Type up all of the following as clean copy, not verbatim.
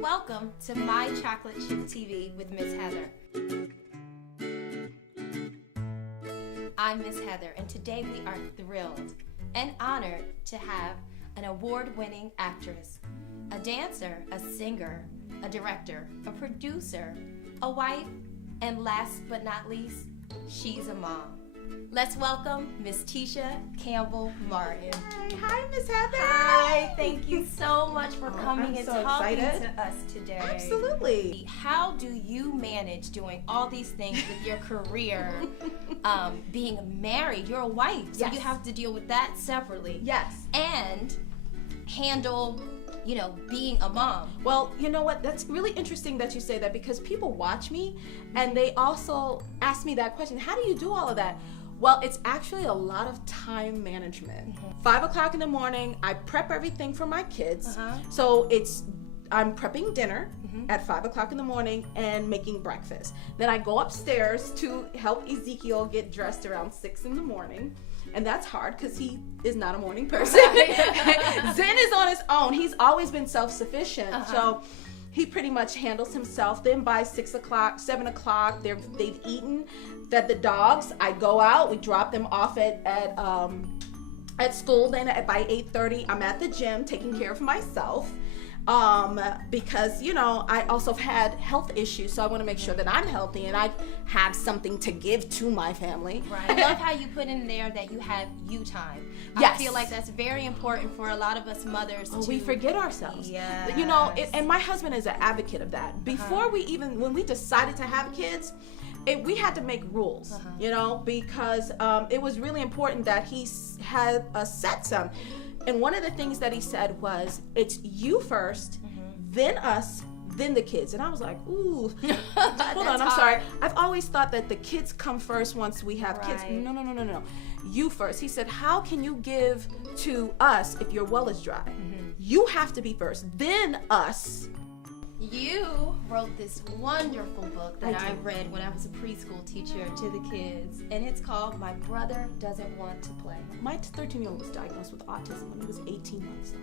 and welcome to My Chocolate Chip TV with Miss Heather. I'm Miss Heather, and today we are thrilled and honored to have an award-winning actress, a dancer, a singer, a director, a producer, a wife, and last but not least, she's a mom. Let's welcome Miss Tisha Campbell-Martin. Hi, Miss Heather. Hi, thank you so much for coming and so talking excited. to us today. Absolutely. How do you manage doing all these things with your career, being married? You're a wife, so Yes. you have to deal with that separately. Yes. And handle, being a mom. Well, you know what? That's really interesting that you say that because people watch me and they also ask me that question. How do you do all of that? Well, it's actually a lot of time management. 5 o'clock in the morning, I prep everything for my kids. So I'm prepping dinner at 5 o'clock in the morning and making breakfast. Then I go upstairs to help Ezekiel get dressed around 6 in the morning. And that's hard because he is not a morning person. Zen is on his own. He's always been self-sufficient. So he pretty much handles himself. Then by 6 o'clock, 7 o'clock, they've eaten, fed the dogs. I go out, we drop them off at school. Then by 8:30, I'm at the gym taking care of myself. Because, I also have had health issues, so I want to make sure that I'm healthy and I have something to give to my family. Right. I love how you put in there that you have you time. Yes. I feel like that's very important for a lot of us mothers. We forget ourselves. Yes. And my husband is an advocate of that. Before when we decided to have kids, we had to make rules, because it was really important that he had set some. And one of the things that he said was, it's you first, then us, then the kids. And I was like, ooh, hold on, I'm sorry. I've always thought that the kids come first once we have kids. No. You first. He said, how can you give to us if your well is dry? You have to be first, then us. You wrote this wonderful book that I read when I was a preschool teacher to the kids, and it's called My Brother Doesn't Want to Play. My 13-year-old was diagnosed with autism when he was 18 months old.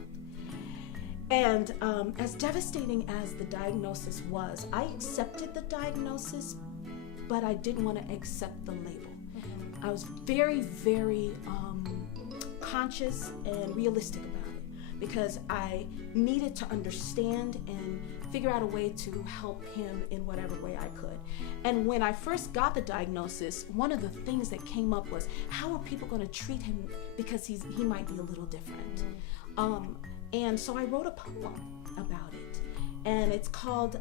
And as devastating as the diagnosis was, I accepted the diagnosis, but I didn't want to accept the label. I was very, very conscious and realistic about it because I needed to understand and figure out a way to help him in whatever way I could. And when I first got the diagnosis, one of the things that came up was, how are people going to treat him because he might be a little different? And so I wrote a poem about it. And it's called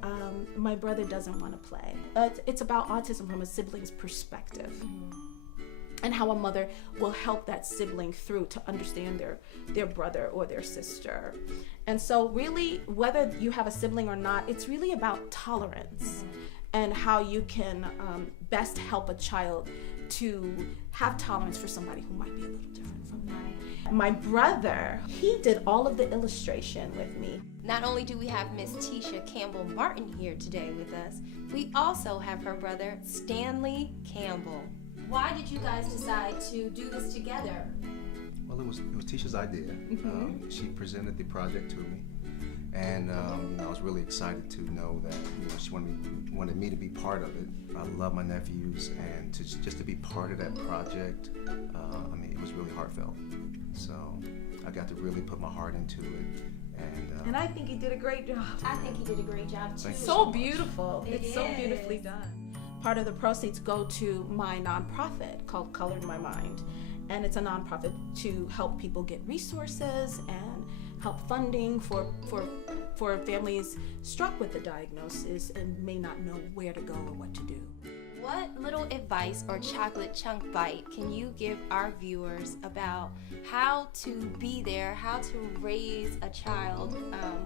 My Brother Doesn't Want to Play. It's about autism from a sibling's perspective. And how a mother will help that sibling through to understand their brother or their sister. And so really, whether you have a sibling or not, it's really about tolerance and how you can best help a child to have tolerance for somebody who might be a little different from them. My brother, he did all of the illustration with me. Not only do we have Miss Tisha Campbell-Martin here today with us, we also have her brother, Stanley Campbell. Why did you guys decide to do this together? Well, it was Tisha's idea. She presented the project to me, and I was really excited to know that she wanted me to be part of it. I love my nephews, and just to be part of that project, it was really heartfelt. So I got to really put my heart into it. And I think he did a great job. I think he did a great job too. So beautiful. It's so beautifully done. Part of the proceeds go to my nonprofit called Color in My Mind. And it's a nonprofit to help people get resources and help funding for families struck with the diagnosis and may not know where to go or what to do. What little advice or chocolate chunk bite can you give our viewers about how to be there, how to raise a child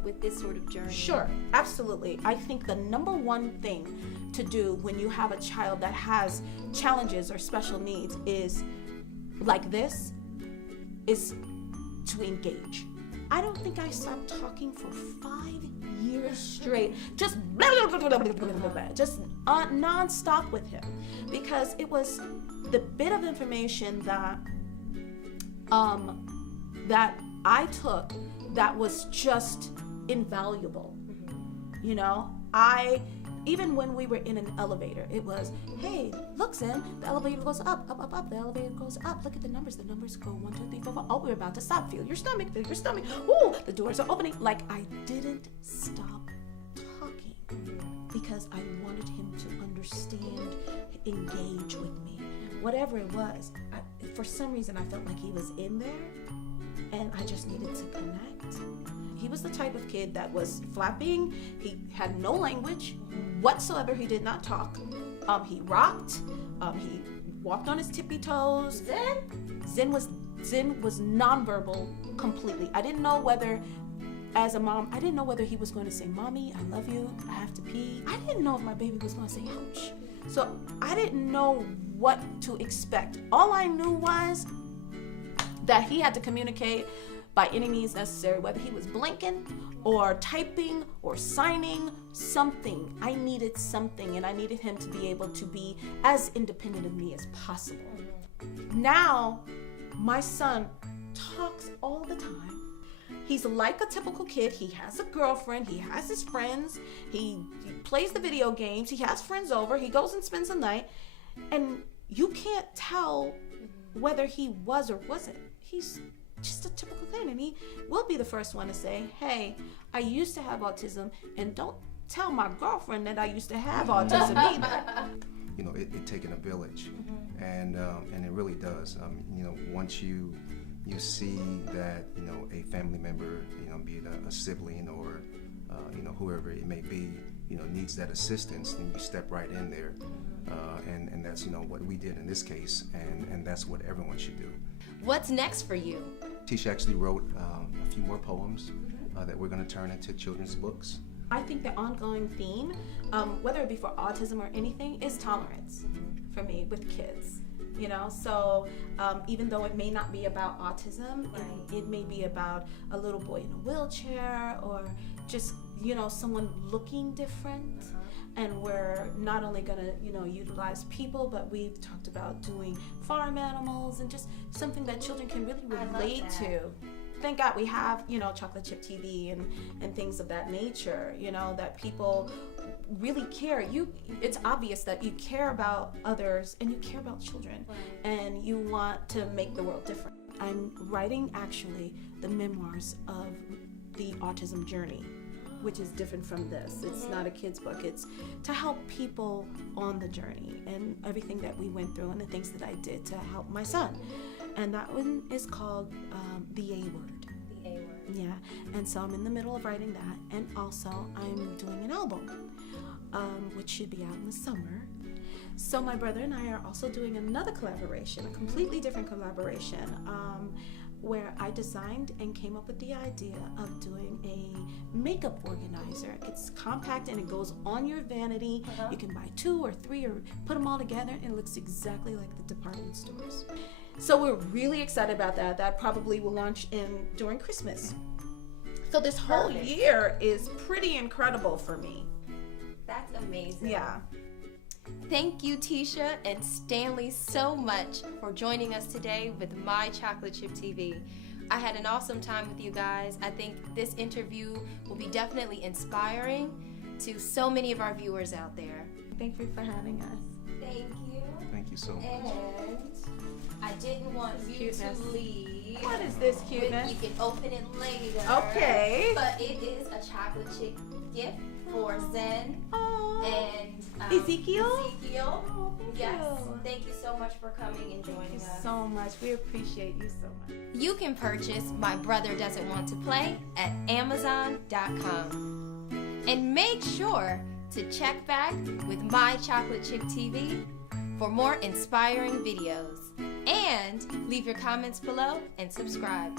with this sort of journey? Sure, absolutely. I think the number one thing to do when you have a child that has challenges or special needs is to engage. I don't think I stopped talking for 5 years straight, just non-stop with him, because it was the bit of information that I took that was just invaluable. You know, even when we were in an elevator, it was, hey, look, Zen, the elevator goes up, up, up, up. The elevator goes up. Look at the numbers. The numbers go 1, 2, 3, 4, 5. Oh, we're about to stop. Feel your stomach. Feel your stomach. Ooh, the doors are opening. Like, I didn't stop talking because I wanted him to understand, engage with me. Whatever it was, for some reason, I felt like he was in there, and I just needed to connect. He was the type of kid that was flapping. He had no language whatsoever. He did not talk. He rocked. He walked on his tippy toes. Zen was nonverbal completely. I didn't know whether, as a mom, I didn't know whether he was going to say, "Mommy, I love you. I have to pee." I didn't know if my baby was going to say, "Ouch." So I didn't know what to expect. All I knew was that he had to communicate by any means necessary, whether he was blinking or typing or signing something. I needed something, and I needed him to be able to be as independent of me as possible. Now, my son talks all the time. He's like a typical kid. He has a girlfriend. He has his friends. He plays the video games. He has friends over. He goes and spends the night. And you can't tell whether he was or wasn't. He's just a typical kid, and he will be the first one to say, "Hey, I used to have autism, and don't tell my girlfriend that I used to have autism either." You know, it taking a village, and it really does. You know, once you see that, you know, a family member, you know, be it a sibling or you know, whoever it may be, you know, needs that assistance, then you step right in there, and that's, you know, what we did in this case, and that's what everyone should do. What's next for you? Tisha actually wrote a few more poems that we're going to turn into children's books. I think the ongoing theme, whether it be for autism or anything, is tolerance for me with kids. You know, so even though it may not be about autism, it may be about a little boy in a wheelchair, or just, you know, someone looking different. And we're not only gonna, you know, utilize people, but we've talked about doing farm animals and just something that children can really relate to. Thank God we have, you know, chocolate chip TV and things of that nature, you know, that people really care. It's obvious that you care about others and you care about children, and you want to make the world different. I'm writing actually the memoirs of the autism journey, which is different from this. It's not a kid's book. It's to help people on the journey and everything that we went through and the things that I did to help my son. And that one is called The A Word. The A Word. Yeah, and so I'm in the middle of writing that, and also I'm doing an album, which should be out in the summer. So my brother and I are also doing another collaboration, a completely different collaboration, where I designed and came up with the idea of doing a makeup organizer. It's compact and it goes on your vanity. You can buy 2 or 3 or put them all together, and it looks exactly like the department stores. So we're really excited about that. That probably will launch during Christmas. So this whole year is pretty incredible for me. That's amazing. Yeah. Thank you, Tisha and Stanley, so much for joining us today with My Chocolate Chip TV. I had an awesome time with you guys. I think this interview will be definitely inspiring to so many of our viewers out there. Thank you for having us. Thank you. Thank you so much. And I didn't want you to leave. What is this cuteness? You can open it later. Okay. But it is a chocolate chip gift for Zen and Ezekiel. Oh, thank yes. you. Thank you so much for coming and joining us. Thank you so much. We appreciate you so much. You can purchase My Brother Doesn't Want to Play at Amazon.com. And make sure to check back with My Chocolate Chip TV for more inspiring videos. And leave your comments below and subscribe.